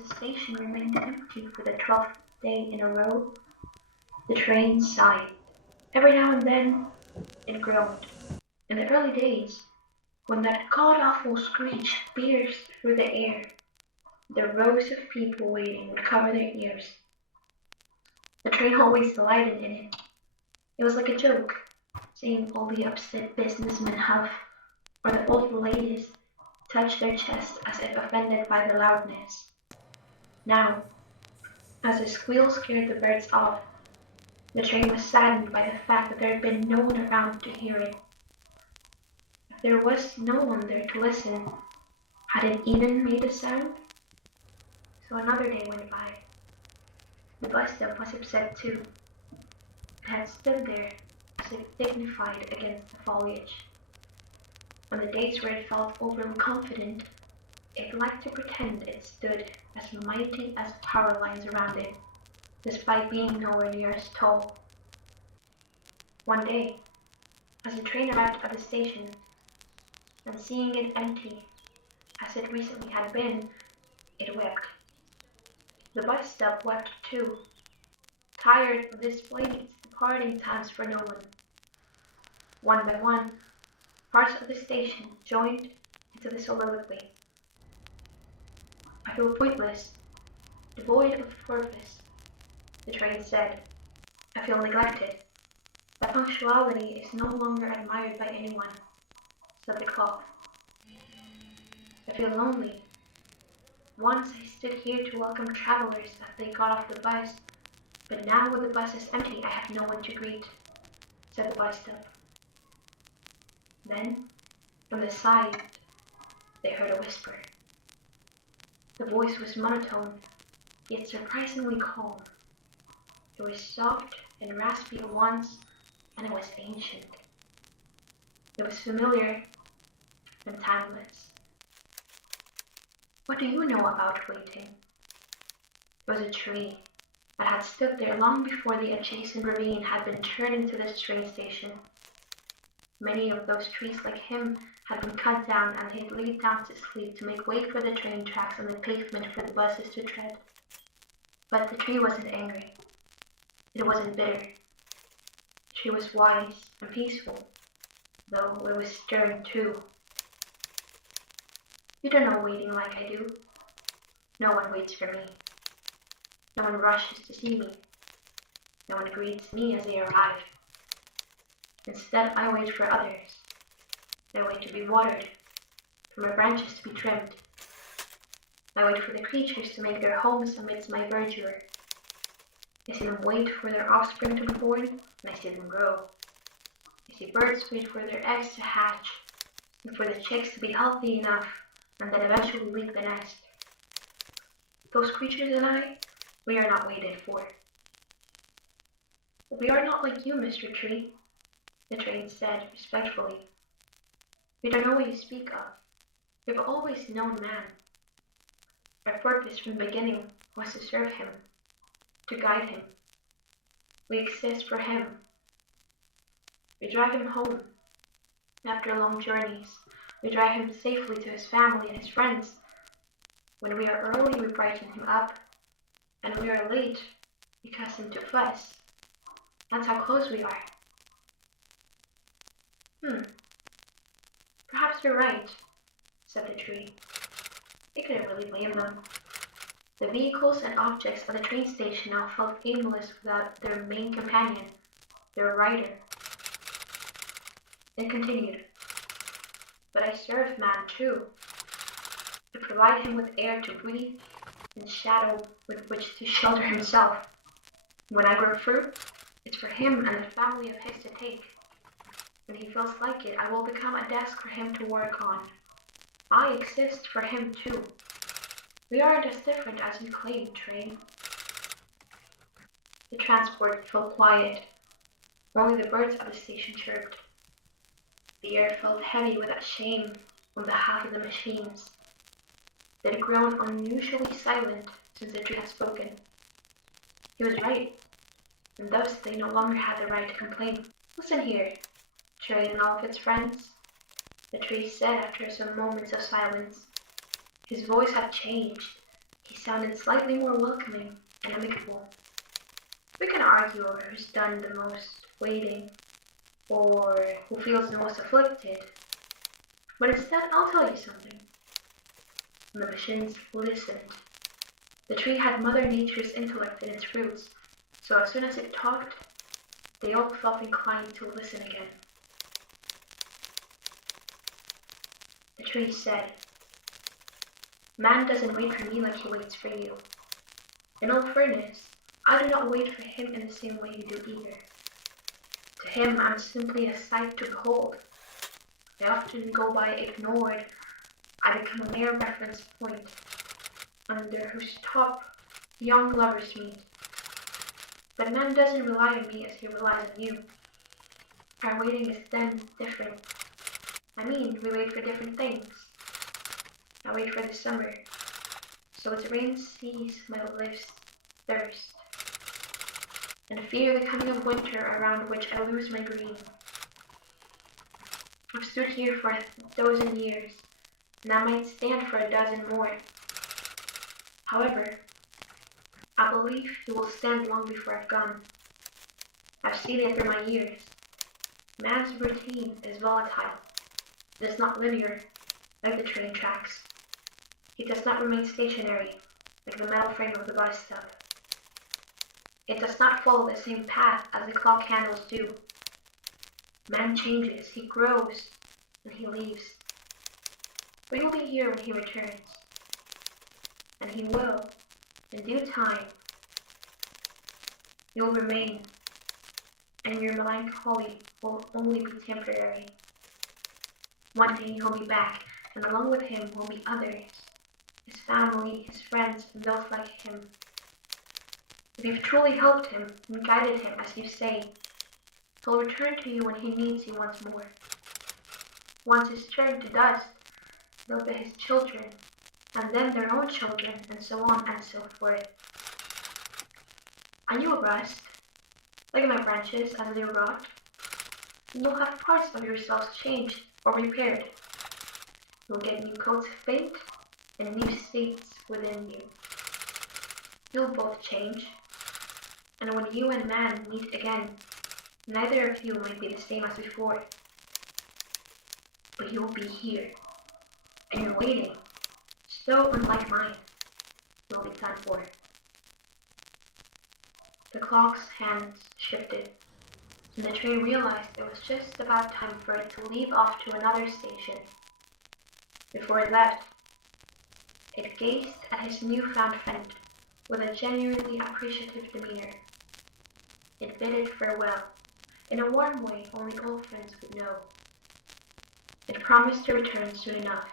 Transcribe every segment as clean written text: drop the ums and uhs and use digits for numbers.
the station remained empty for the 12th day in a row, the train sighed. Every now and then it groaned. In the early days, when that god-awful screech pierced through the air, the rows of people waiting would cover their ears. The train always delighted in it. It was like a joke, seeing all the upset businessmen huff, or the old ladies touch their chests as if offended by the loudness. Now, as the squeal scared the birds off, the train was saddened by the fact that there had been no one around to hear it. If there was no one there to listen, had it even made a sound? So another day went by. The bus stop was upset too. It had stood there as if dignified against the foliage. On the days where it felt overly confident, it liked to pretend it stood as mighty as power lines around it, despite being nowhere near as tall. One day, as the train arrived at the station, and seeing it empty, as it recently had been, it wept. The bus stop wept too, tired of displaying its departing times for no one. One by one, parts of the station joined into the soliloquy. I feel pointless, devoid of purpose, the train said. I feel neglected. That punctuality is no longer admired by anyone, said the clock. I feel lonely. Once I stood here to welcome travelers as they got off the bus, but now when the bus is empty, I have no one to greet, said the bus stop. Then, from the side, they heard a whisper. The voice was monotone, yet surprisingly calm. It was soft and raspy at once, and it was ancient. It was familiar and timeless. What do you know about waiting? It was a tree that had stood there long before the adjacent ravine had been turned into this train station. Many of those trees like him had been cut down and they'd laid down to sleep to make way for the train tracks and the pavement for the buses to tread. But the tree wasn't angry. It wasn't bitter. The tree was wise and peaceful, though it was stern too. You don't know waiting like I do. No one waits for me. No one rushes to see me. No one greets me as they arrive. Instead, I wait for others. I wait to be watered, for my branches to be trimmed. I wait for the creatures to make their homes amidst my verdure. I see them wait for their offspring to be born, and I see them grow. I see birds wait for their eggs to hatch, and for the chicks to be healthy enough, and then eventually leave the nest. Those creatures and I, we are not waited for. We are not like you, Mr. Tree, the train said respectfully. We don't know what you speak of. We've always known man. Our purpose from the beginning was to serve him, to guide him. We exist for him. We drive him home. After long journeys, we drive him safely to his family and his friends. When we are early, we brighten him up, and when we are late, we cause him to fuss. That's how close we are. Perhaps you're right, said the tree. They couldn't really blame them. The vehicles and objects at the train station now felt aimless without their main companion, their rider. It continued. But I serve man too, to provide him with air to breathe and shadow with which to shelter himself. When I grow fruit, it's for him and the family of his to take. When he feels like it, I will become a desk for him to work on. I exist for him too. We aren't as different as you claim, train. The transport fell quiet. Only the birds at the station chirped. The air felt heavy with that shame on behalf of the machines. They had grown unusually silent since the tree had spoken. He was right, and thus they no longer had the right to complain. Listen here, train and all of its friends, the tree said after some moments of silence. His voice had changed. He sounded slightly more welcoming and amicable. We can argue over who's done the most waiting, or who feels the most afflicted, but instead I'll tell you something. The machines listened. The tree had Mother Nature's intellect in its roots, so as soon as it talked, they all felt inclined to listen again. The tree said, "Man doesn't wait for me like he waits for you. In all fairness, I do not wait for him in the same way you do either. To him, I'm simply a sight to behold. I often go by ignored. I become a mere reference point, under whose top young lovers meet. But man doesn't rely on me as he relies on you. Our waiting is then different. I mean, we wait for different things. I wait for the summer, so its rain sees my lips thirst, and fear the coming of winter around which I lose my green. I've stood here for 1,000 years, and I might stand for 12 more. However, I believe you will stand long before I've gone. I've seen it through my years. Man's routine is volatile. It is not linear, like the train tracks. It does not remain stationary, like the metal frame of the bus stop. It does not follow the same path as the clock handles do. Man changes, he grows, and he leaves. But you'll be here when he returns. And he will, in due time. You'll remain, and your melancholy will only be temporary. One day he'll be back, and along with him will be others. His family, his friends, and those like him. If you've truly helped him and guided him as you say, he'll return to you when he needs you once more. Once he's turned to dust, they'll be his children, and then their own children, and so on and so forth. And you'll rest, like my branches as they rot, and you'll have parts of yourselves changed or repaired. You'll get new coats of paint and new states within you. You'll both change, and when you and man meet again, neither of you might be the same as before. But you'll be here, and your waiting, so unlike mine, will be done for. The clock's hands shifted, and the train realized it was just about time for it to leave off to another station. Before it left, it gazed at his newfound friend with a genuinely appreciative demeanor. It bid it farewell, in a warm way only old friends would know. It promised to return soon enough.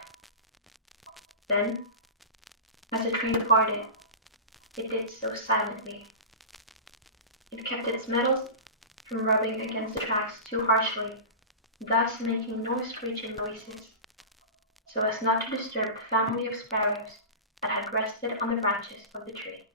Then, as the train departed, it did so silently. It kept its metals from rubbing against the tracks too harshly, thus making no screeching noises, so as not to disturb the family of sparrows that had rested on the branches of the tree.